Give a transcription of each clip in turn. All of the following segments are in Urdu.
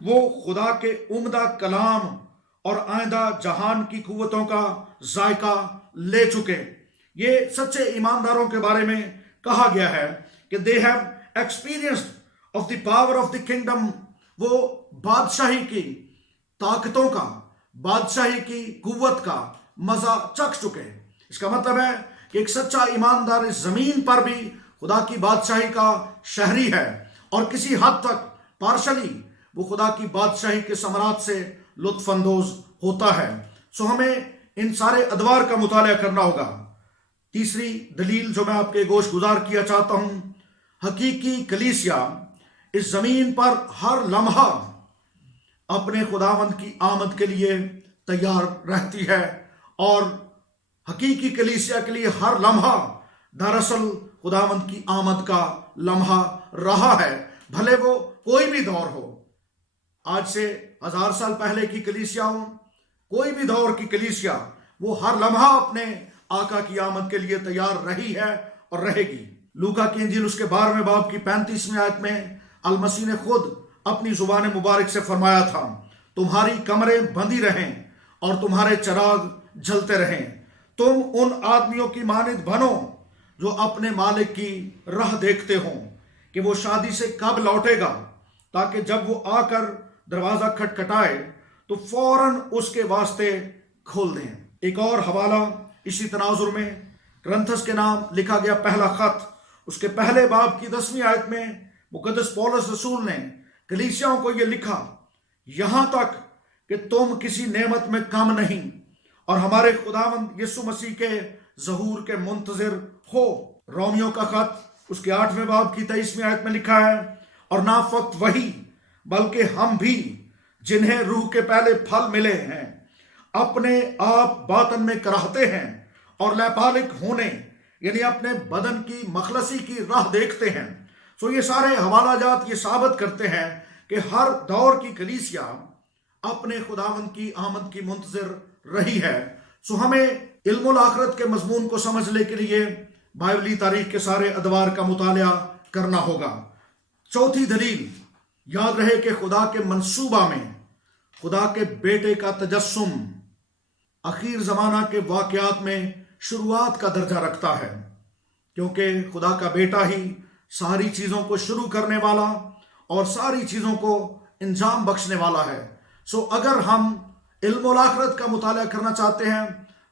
وہ خدا کے عمدہ کلام اور آئندہ جہان کی قوتوں کا ذائقہ لے چکے۔ یہ سچے ایمانداروں کے بارے میں کہا گیا ہے کہ they have experienced of the power of the kingdom، وہ بادشاہی کی طاقتوں کا، بادشاہی کی قوت کا مزہ چکھ چکے۔ اس کا مطلب ہے کہ ایک سچا ایماندار اس زمین پر بھی خدا کی بادشاہی کا شہری ہے، اور کسی حد تک پارشلی وہ خدا کی بادشاہی کے ثمرات سے لطف اندوز ہوتا ہے۔ سو ہمیں ان سارے ادوار کا مطالعہ کرنا ہوگا۔ تیسری دلیل جو میں آپ کے گوش گزار کیا چاہتا ہوں، حقیقی کلیسیا اس زمین پر ہر لمحہ اپنے خداوند کی آمد کے لیے تیار رہتی ہے، اور حقیقی کلیسیا کے لیے ہر لمحہ دراصل خداوند کی آمد کا لمحہ رہا ہے، بھلے وہ کوئی بھی دور ہو۔ آج سے 1000 سال پہلے کی کلیسیا ہو، کوئی بھی دور کی کلیسیا، وہ ہر لمحہ اپنے آقا کی آمد کے لیے تیار رہی ہے اور رہے گی۔ لوکا کی انجیل اس کے 12ویں باب کی 35ویں آیت میں المسیح نے خود اپنی زبان مبارک سے فرمایا تھا، تمہاری کمریں بندی رہیں اور تمہارے چراغ جلتے رہیں، تم ان آدمیوں کی مانند بنو جو اپنے مالک کی راہ دیکھتے ہوں کہ وہ شادی سے کب لوٹے گا، تاکہ جب وہ آ کر دروازہ کھٹکھٹائے تو فوراً اس کے واسطے کھول دیں۔ ایک اور حوالہ اسی تناظر میں کرنتھس کے نام لکھا گیا پہلا خط، اس کے پہلے باب کی 10ویں آیت میں مقدس پولس رسول نے کلیسیاؤں کو یہ لکھا، یہاں تک کہ تم کسی نعمت میں کم نہیں اور ہمارے خداوند یسوع مسیح کے ظہور کے منتظر ہو۔ رومیو کا خط اس کے 8ویں باب کی 23ویں آیت میں لکھا ہے، اور نہ فقط وہی بلکہ ہم بھی جنہیں روح کے پہلے پھل ملے ہیں اپنے آپ باطن میں کراہتے ہیں اور لیپالک ہونے یعنی اپنے بدن کی مخلصی کی راہ دیکھتے ہیں۔ سو یہ سارے حوالہ جات یہ ثابت کرتے ہیں کہ ہر دور کی کلیسیا اپنے خداوند کی آمد کی منتظر رہی ہے۔ سو ہمیں علم الآخرت کے مضمون کو سمجھنے کے لیے بائبلی تاریخ کے سارے ادوار کا مطالعہ کرنا ہوگا۔ چوتھی دلیل، یاد رہے کہ خدا کے منصوبہ میں خدا کے بیٹے کا تجسم اخیر زمانہ کے واقعات میں شروعات کا درجہ رکھتا ہے، کیونکہ خدا کا بیٹا ہی ساری چیزوں کو شروع کرنے والا اور ساری چیزوں کو انجام بخشنے والا ہے۔ سو اگر ہم علم الآخرت کا مطالعہ کرنا چاہتے ہیں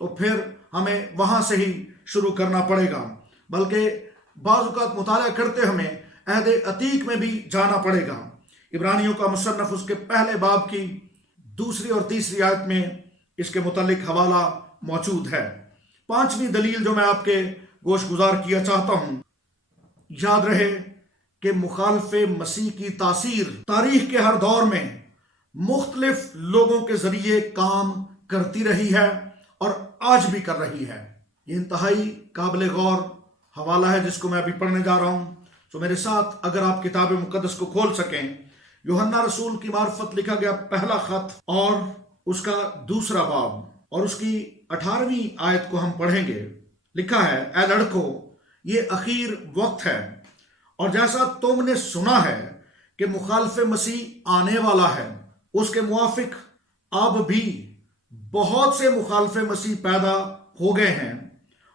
تو پھر ہمیں وہاں سے ہی شروع کرنا پڑے گا، بلکہ بعض اوقات مطالعہ کرتے ہمیں عہد عتیق میں بھی جانا پڑے گا۔ عبرانیوں کا مصنف اس کے پہلے باب کی 2 اور 3 آیت میں اس کے متعلق حوالہ موجود ہے۔ 5ویں دلیل جو میں آپ کے گوش گزار کیا چاہتا ہوں، یاد رہے کہ مخالف مسیح کی تاثیر تاریخ کے ہر دور میں مختلف لوگوں کے ذریعے کام کرتی رہی ہے اور آج بھی کر رہی ہے۔ یہ انتہائی قابل غور حوالہ ہے جس کو میں ابھی پڑھنے جا رہا ہوں۔ تو میرے ساتھ اگر آپ کتاب مقدس کو کھول سکیں، یوحنا رسول کی معرفت لکھا گیا پہلا خط اور اس کا 2 باب اور اس کی 18ویں آیت کو ہم پڑھیں گے۔ لکھا ہے، اے لڑکو، یہ اخیر وقت ہے، اور جیسا تم نے سنا ہے کہ مخالف مسیح آنے والا ہے، اس کے موافق اب بھی بہت سے مخالف مسیح پیدا ہو گئے ہیں،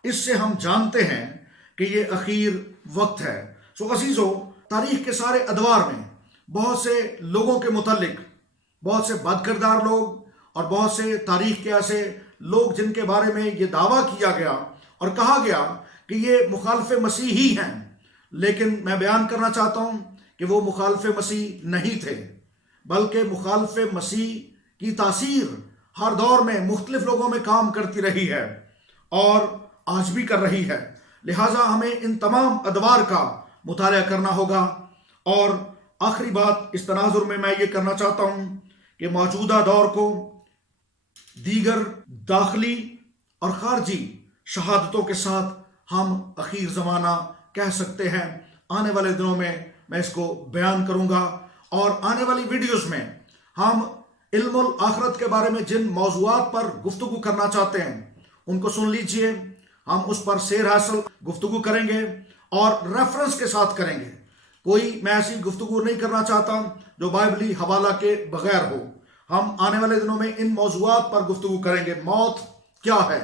اس سے ہم جانتے ہیں کہ یہ اخیر وقت ہے۔ سو عزیزو، تاریخ کے سارے ادوار میں بہت سے لوگوں کے متعلق، بہت سے بد کردار لوگ اور بہت سے تاریخ کے ایسے لوگ جن کے بارے میں یہ دعویٰ کیا گیا اور کہا گیا کہ یہ مخالف مسیح ہی ہیں، لیکن میں بیان کرنا چاہتا ہوں کہ وہ مخالف مسیح نہیں تھے، بلکہ مخالف مسیح کی تاثیر ہر دور میں مختلف لوگوں میں کام کرتی رہی ہے اور آج بھی کر رہی ہے۔ لہٰذا ہمیں ان تمام ادوار کا مطالعہ کرنا ہوگا۔ اور آخری بات اس تناظر میں یہ کرنا چاہتا ہوں کہ موجودہ دور کو دیگر داخلی اور خارجی شہادتوں کے ساتھ ہم اخیر زمانہ کہہ سکتے ہیں۔ آنے والے دنوں میں اس کو بیان کروں گا، اور آنے والی ویڈیوز میں ہم علم الآخرت کے بارے میں جن موضوعات پر گفتگو کرنا چاہتے ہیں ان کو سن لیجئے۔ ہم اس پر سیر حاصل گفتگو کریں گے اور ریفرنس کے ساتھ کریں گے، کوئی میں ایسی گفتگو نہیں کرنا چاہتا جو بائبلی حوالہ کے بغیر ہو۔ ہم آنے والے دنوں میں ان موضوعات پر گفتگو کریں گے۔ موت کیا ہے،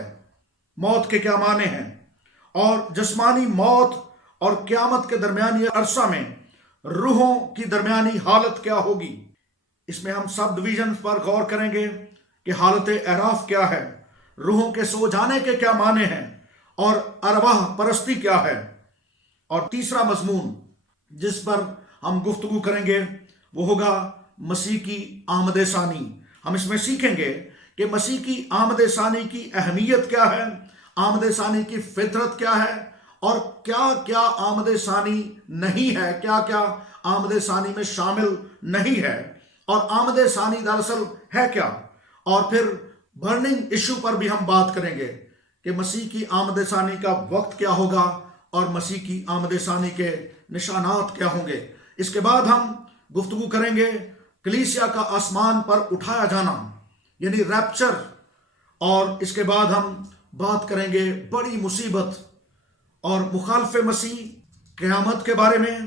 موت کے کیا معنی ہیں، اور جسمانی موت اور قیامت کے درمیانی عرصہ میں روحوں کی درمیانی حالت کیا ہوگی۔ اس میں ہم سب ڈویژن پر غور کریں گے کہ حالت اعراف کیا ہے، روحوں کے سو جانے کے کیا معنی ہیں، اور ارواح پرستی کیا ہے۔ اور تیسرا مضمون جس پر ہم گفتگو کریں گے وہ ہوگا مسیح کی آمد ثانی۔ ہم اس میں سیکھیں گے کہ مسیح کی آمد ثانی کی اہمیت کیا ہے، آمد ثانی کی فطرت کیا ہے، اور کیا کیا آمد ثانی نہیں ہے، کیا کیا آمد ثانی میں شامل نہیں ہے، اور آمد ثانی دراصل ہے کیا۔ اور پھر برننگ ایشو پر بھی ہم بات کریں گے کہ مسیح کی آمد ثانی کا وقت کیا ہوگا اور مسیح کی آمد ثانی کے نشانات کیا ہوں گے۔ اس کے بعد ہم گفتگو کریں گے کلیسیا کا آسمان پر اٹھایا جانا یعنی ریپچر، اور اس کے بعد ہم بات کریں گے بڑی مصیبت اور مخالف مسیح، قیامت کے بارے میں،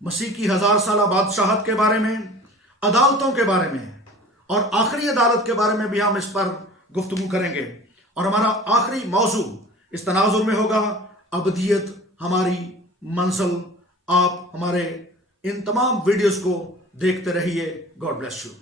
مسیح کی 1000 سالہ بادشاہت کے بارے میں، عدالتوں کے بارے میں، اور آخری عدالت کے بارے میں بھی ہم اس پر گفتگو کریں گے۔ اور ہمارا آخری موضوع اس تناظر میں ہوگا ابدیت ہماری منزل۔ آپ ہمارے ان تمام ویڈیوز کو دیکھتے رہیے۔ God bless you.